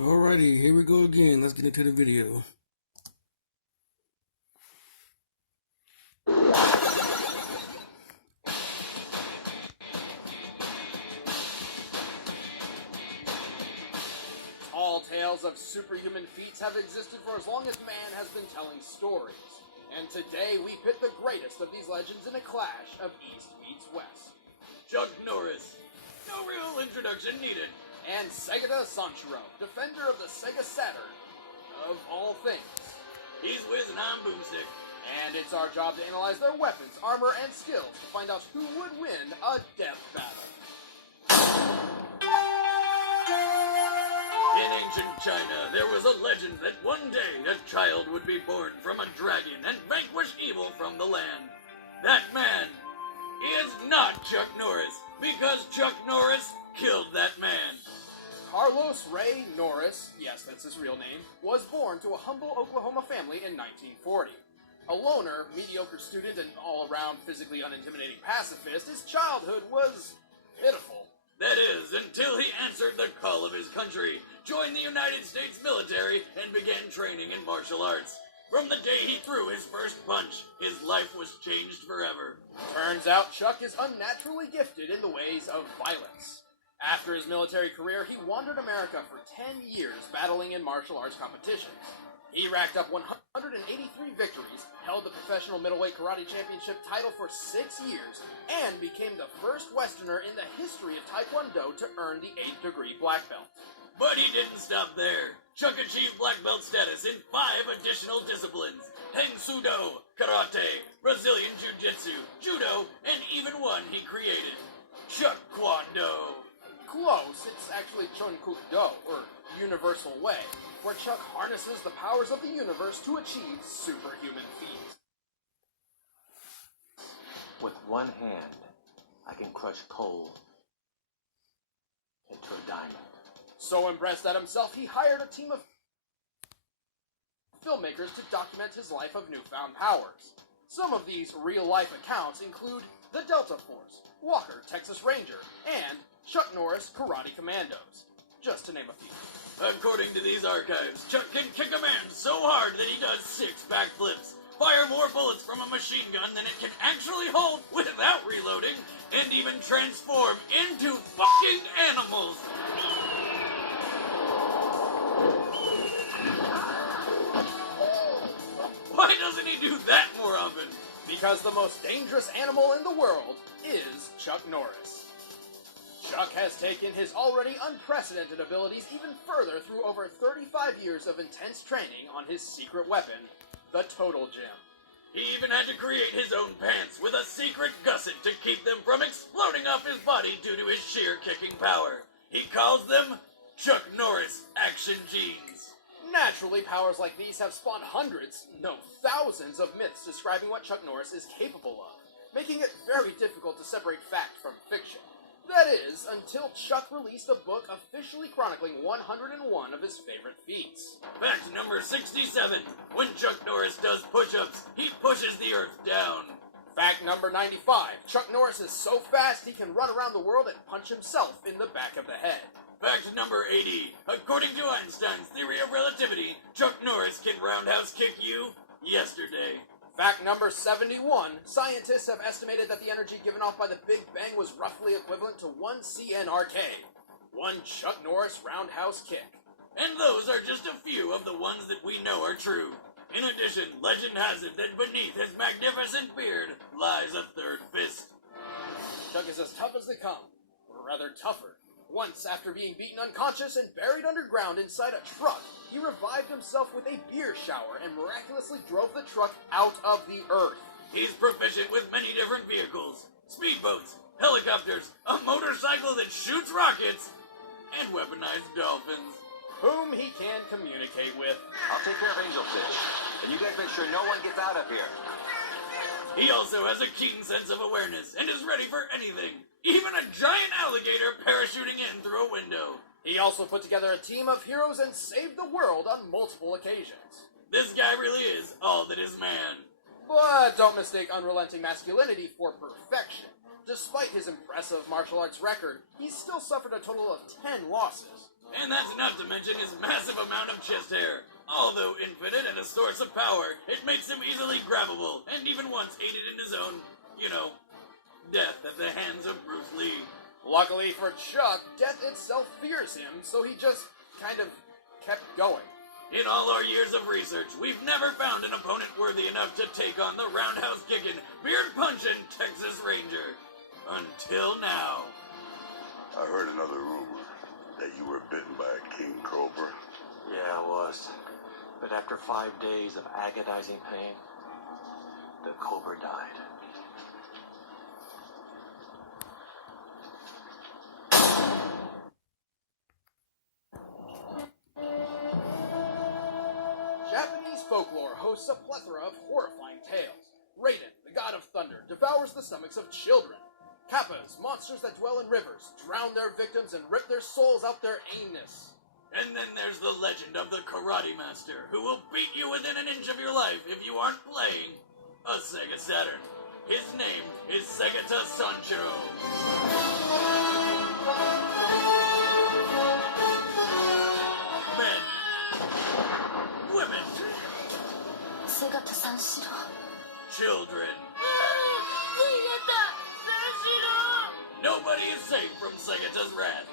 Alrighty, here we go again. Let's get into the video. Tall tales of superhuman feats have existed for as long as man has been telling stories. And today we pit the greatest of these legends in a clash of East meets West. Chuck Norris. No real introduction needed. And Segata Sanshiro, defender of the Sega Saturn, of all things. He's Wiz and I'm Boomstick. And it's our job to analyze their weapons, armor, and skills to find out who would win a death battle. In ancient China, there was a legend that one day a child would be born from a dragon and vanquish evil from the land. That man is not Chuck Norris, because Chuck Norris killed that man. Carlos Ray Norris, yes, that's his real name, was born to a humble Oklahoma family in 1940. A loner, mediocre student, and all-around physically unintimidating pacifist, his childhood was pitiful. That is, until he answered the call of his country, joined the United States military, and began training in martial arts. From the day he threw his first punch, his life was changed forever. Turns out Chuck is unnaturally gifted in the ways of violence. After his military career, he wandered America for 10 years battling in martial arts competitions. He racked up 183 victories, held the professional middleweight karate championship title for 6 years, and became the first Westerner in the history of Taekwondo to earn the 8th-degree black belt. But he didn't stop there. Chuck achieved black belt status in 5 additional disciplines: Heng Sudo, Karate, Brazilian Jiu-Jitsu, Judo, and even one he created, Chuck Kwando. Close, it's actually Chun Kuk Do, or Universal Way, where Chuck harnesses the powers of the universe to achieve superhuman feats. With one hand, I can crush coal into a diamond. So impressed at himself, he hired a team of filmmakers to document his life of newfound powers. Some of these real-life accounts include the Delta Force, Walker, Texas Ranger, and Chuck Norris Karate Commandos, just to name a few. According to these archives, Chuck can kick a man so hard that he does 6 backflips, fire more bullets from a machine gun than it can actually hold without reloading, and even transform into fucking animals. Why doesn't he do that more often? Because the most dangerous animal in the world is Chuck Norris. Chuck has taken his already unprecedented abilities even further through over 35 years of intense training on his secret weapon, the Total Gym. He even had to create his own pants with a secret gusset to keep them from exploding off his body due to his sheer kicking power. He calls them Chuck Norris Action Jeans. Naturally, powers like these have spawned hundreds, no thousands of myths describing what Chuck Norris is capable of, making it very difficult to separate fact from fiction. That is, until Chuck released a book officially chronicling 101 of his favorite feats. Fact number 67. When Chuck Norris does push-ups, he pushes the earth down. Fact number 95. Chuck Norris is so fast he can run around the world and punch himself in the back of the head. Fact number 80. According to Einstein's theory of relativity, Chuck Norris can roundhouse kick you yesterday. Fact number 71. Scientists have estimated that the energy given off by the Big Bang was roughly equivalent to 1 CNRK. 1 Chuck Norris roundhouse kick. And those are just a few of the ones that we know are true. In addition, legend has it that beneath his magnificent beard lies a third fist. Chuck is as tough as they come, or rather tougher. Once, after being beaten unconscious and buried underground inside a truck, he revived himself with a beer shower and miraculously drove the truck out of the earth. He's proficient with many different vehicles: speedboats, helicopters, a motorcycle that shoots rockets, and weaponized dolphins. Whom he can communicate with. I'll take care of Angelfish, and you guys make sure no one gets out of here. He also has a keen sense of awareness and is ready for anything, even a giant alligator parachuting in through a window. He also put together a team of heroes and saved the world on multiple occasions. This guy really is all that is man. But don't mistake unrelenting masculinity for perfection. Despite his impressive martial arts record, he's still suffered a total of 10 losses. And that's not to mention his massive amount of chest hair. Although infinite and a source of power, it makes him easily grabbable, and even once aided in his own, death at the hands of Bruce Lee. Luckily for Chuck, death itself fears him, so he just kind of kept going. In all our years of research, we've never found an opponent worthy enough to take on the roundhouse kicking, beard punching Texas Ranger. Until now. I heard another rumor that you were bitten by a king cobra. Yeah, I was. But after 5 days of agonizing pain, the cobra died. Japanese folklore hosts a plethora of horrifying tales. Raiden, the god of thunder, devours the stomachs of children. Kappas, monsters that dwell in rivers, drown their victims and rip their souls out their anus. And then there's the legend of the Karate Master, who will beat you within an inch of your life if you aren't playing a Sega Saturn. His name is Segata Sanshiro. Men. Women. Segata Sanshiro. Children. Nobody is safe from Segata's wrath.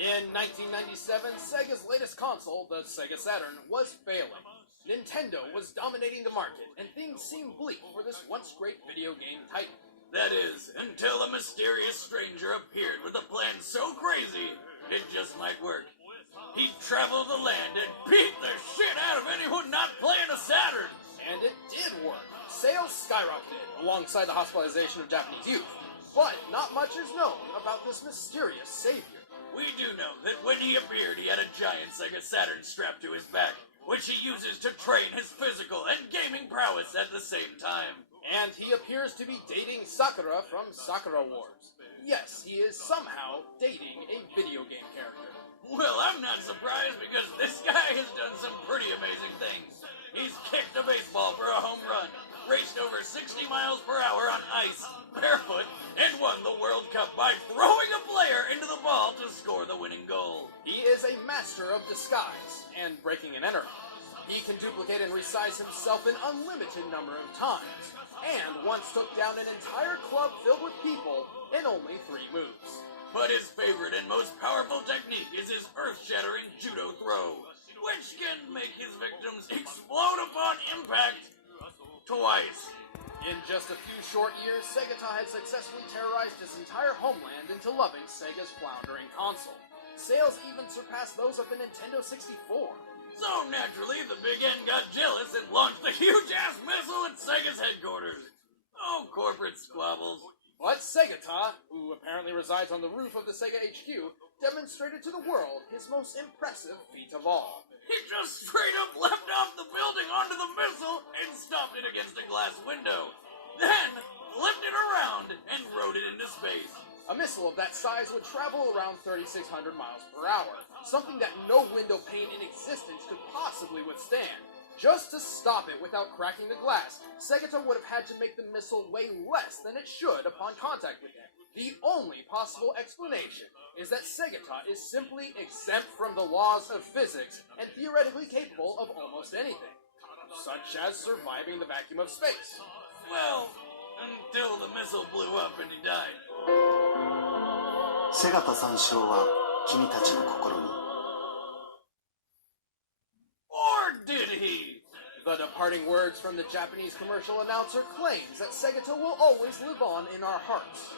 In 1997, Sega's latest console, the Sega Saturn, was failing. Nintendo was dominating the market, and things seemed bleak for this once great video game titan. That is, until a mysterious stranger appeared with a plan so crazy, it just might work. He'd travel the land and beat the shit out of anyone not playing a Saturn! And it did work. Sales skyrocketed, alongside the hospitalization of Japanese youth. But not much is known about this mysterious savior. We do know that when he appeared, he had a giant Sega Saturn strapped to his back, which he uses to train his physical and gaming prowess at the same time. And he appears to be dating Sakura from Sakura Wars. Yes, he is somehow dating a video game character. Well, I'm not surprised because this guy has done some pretty amazing things. He's kicked a baseball for a home run, raced over 60 miles per hour on ice, barefoot, and won the World Cup by throwing a player into the ball to score the winning goal. He is a master of disguise and breaking and entering. He can duplicate and resize himself an unlimited number of times, and once took down an entire club filled with people in only 3 moves. But his favorite and most powerful technique is his earth-shattering judo throw, which can make his victims explode upon impact twice. In just a few short years, Segata had successfully terrorized his entire homeland into loving Sega's floundering console. Sales even surpassed those of the Nintendo 64. So naturally, the Big N got jealous and launched a huge-ass missile at Sega's headquarters. Oh, corporate squabbles. But Segata, who apparently resides on the roof of the Sega HQ, demonstrated to the world his most impressive feat of all. He just straight up leapt off the building onto the missile and stopped it against a glass window. Then flipped it around and rode it into space. A missile of that size would travel around 3,600 miles per hour, something that no window pane in existence could possibly withstand. Just to stop it without cracking the glass, Segata would have had to make the missile weigh less than it should upon contact with it. The only possible explanation is that Segata is simply exempt from the laws of physics and theoretically capable of almost anything, such as surviving the vacuum of space. Well, until the missile blew up and he died. セガタ三四郎は君たちの心に Or did he? The departing words from the Japanese commercial announcer claims that Segata will always live on in our hearts.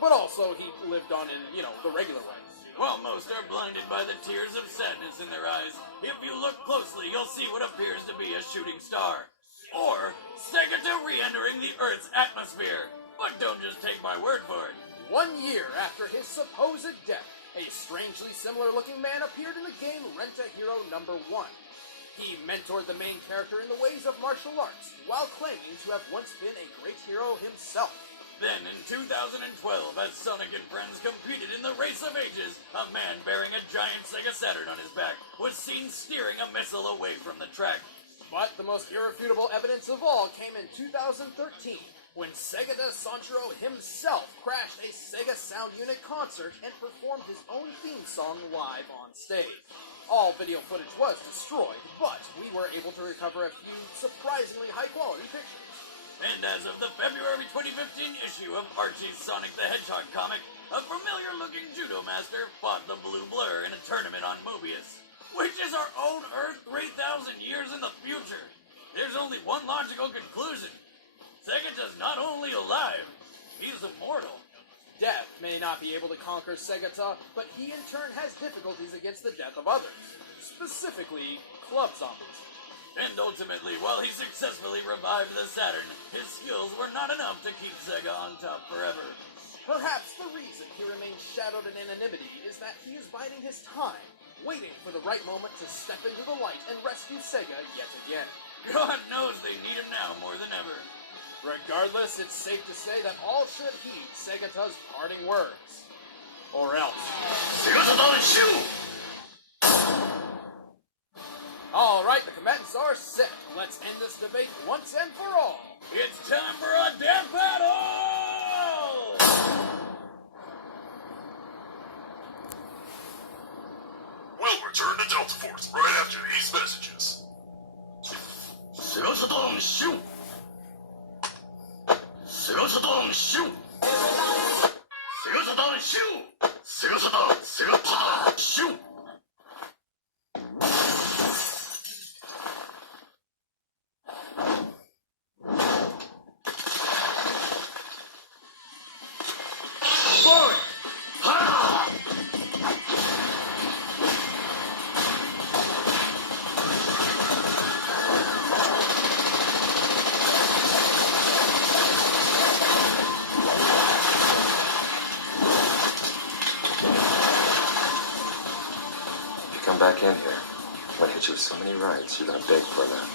But also, he lived on in, the regular way. While most are blinded by the tears of sadness in their eyes, if you look closely, you'll see what appears to be a shooting star. Or Segata re-entering the Earth's atmosphere. But don't just take my word for it. 1 year after his supposed death, a strangely similar-looking man appeared in the game Rent-A-Hero #1. He mentored the main character in the ways of martial arts, while claiming to have once been a great hero himself. Then, in 2012, as Sonic and friends competed in the Race of Ages, a man bearing a giant Sega Saturn on his back was seen steering a missile away from the track. But the most irrefutable evidence of all came in 2013, when Segata Sanshiro himself crashed a Sega Sound Unit concert and performed his own theme song live on stage. All video footage was destroyed, but we were able to recover a few surprisingly high-quality pictures. And as of the February 2015 issue of Archie's Sonic the Hedgehog comic, a familiar-looking judo master fought the Blue Blur in a tournament on Mobius, which is our own Earth 3,000 years in the future. There's only one logical conclusion. Segata's not only alive, he's immortal. Death may not be able to conquer Segata, but he in turn has difficulties against the death of others, specifically club zombies. And ultimately, while he successfully revived the Saturn, his skills were not enough to keep Sega on top forever. Perhaps the reason he remains shadowed in anonymity is that he is biding his time, waiting for the right moment to step into the light and rescue Sega yet again. God knows they need him now more than ever. Regardless, it's safe to say that all should heed Segata's parting words. Or else. Alright, the combatants are set. Let's end this debate once and for all. It's time for a death battle! We'll return to Delta Force right after these messages. Segata shoot! Segata shoot! Segata shoot! Segata shoot! Come back in here. I'm gonna hit you with so many rights, you're gonna beg for them.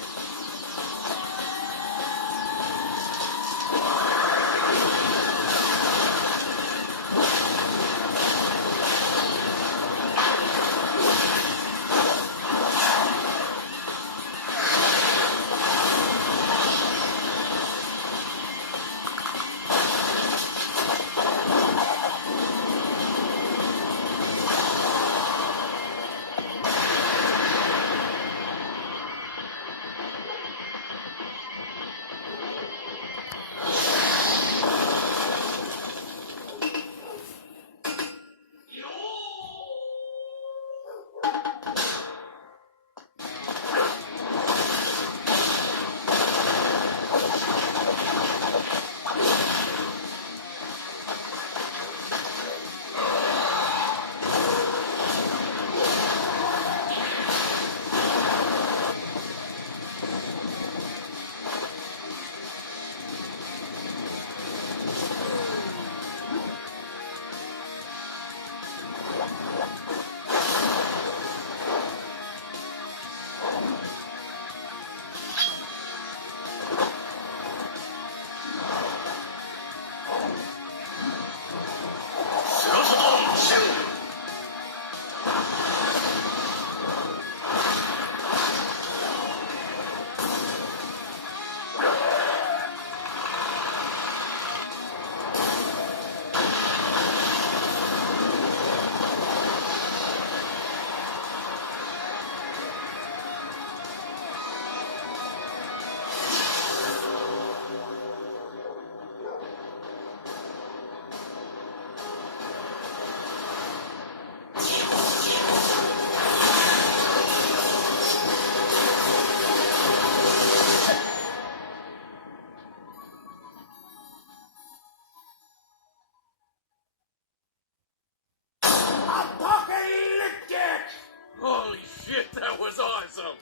Holy shit, that was awesome!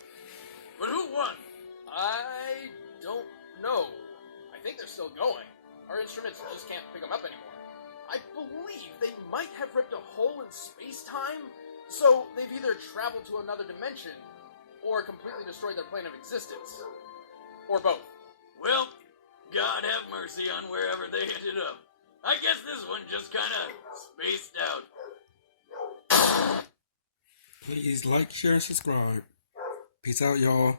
But who won? I don't know. I think they're still going. Our instruments just can't pick them up anymore. I believe they might have ripped a hole in space-time, so they've either traveled to another dimension or completely destroyed their plane of existence. Or both. Well, God have mercy on wherever they ended up. I guess this one just kinda spaced out. Please like, share, and subscribe. Peace out, y'all.